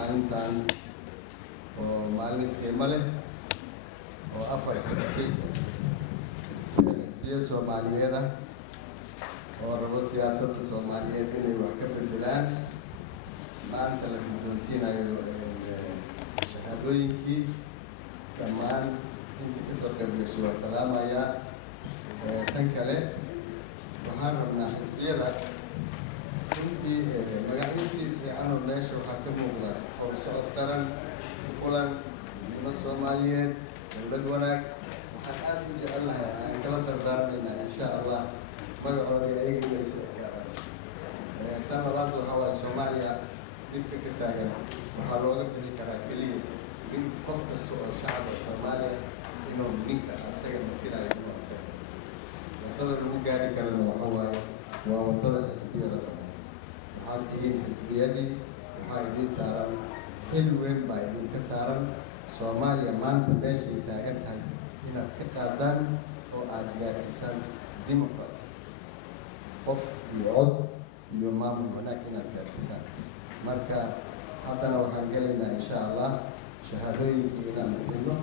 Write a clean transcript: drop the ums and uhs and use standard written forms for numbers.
maalintan oo maalin qiimo leh oo afar iyo Soomaaliyeed oo rabo siyaasadda Soomaaliyeed inay wax ka bedelaan maanta la guddoonsiinayo shahaadooyinkii dhammaan intii ka soo qayb gashay waa salaamaya. tan kale waxaan rabnaa xisbiyada intii magacyadii fiican oo meesha waxaa ka muuqda oo socod qaran kulan midnimo Soomaaliyeed dowlad wanaag waxaan aad u jecelahay aan kala dardaarmaynaa insha Allah magacoodii ayaga inay soo gaaraan. tan labaad waxaa waaye Soomaaliya dhibka ka taagan waxaa looga bixi karaa keliya in qof kasta oo shacabka Soomaaliya inuu ninka asaga makilayo inuu asaga wadada lagu gaari karana waxa waaye waa wadada xisbiyada waxaad tihiin xisbiyadii waxaa idin saaran xil weyn baa idinka saaran Soomaaliya maanta meeshay taagan tahay inaad ka qaadaan oo aad gaarsiisaan dimuqraasi qof iyo cod iyo maamul wanaag inaad gaarsiisaan. marka haddana waxaan gelaynaa insha Allah shahaadooyinkii inaan bixino.